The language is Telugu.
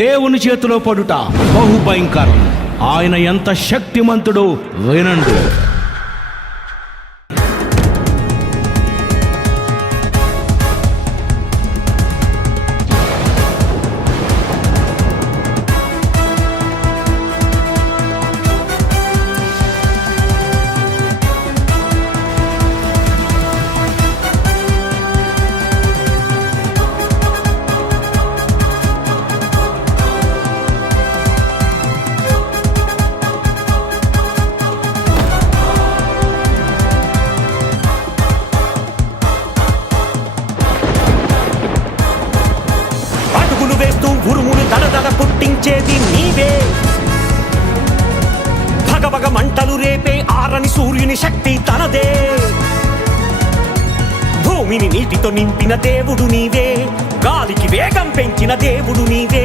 దేవుని చేతిలో పడుట బహుభయంకరం. ఆయన ఎంత శక్తిమంతుడో వినండి. వేస్తూ ఉరుములు దడదడ పుట్టించేది నీవే. భగభగ మంటలు రేపే ఆరని సూర్యుని శక్తి తనదే. భూమిని నీటితో నింపిన దేవుడు నీవే, గాలికి వేగం పెంచిన దేవుడు నీవే.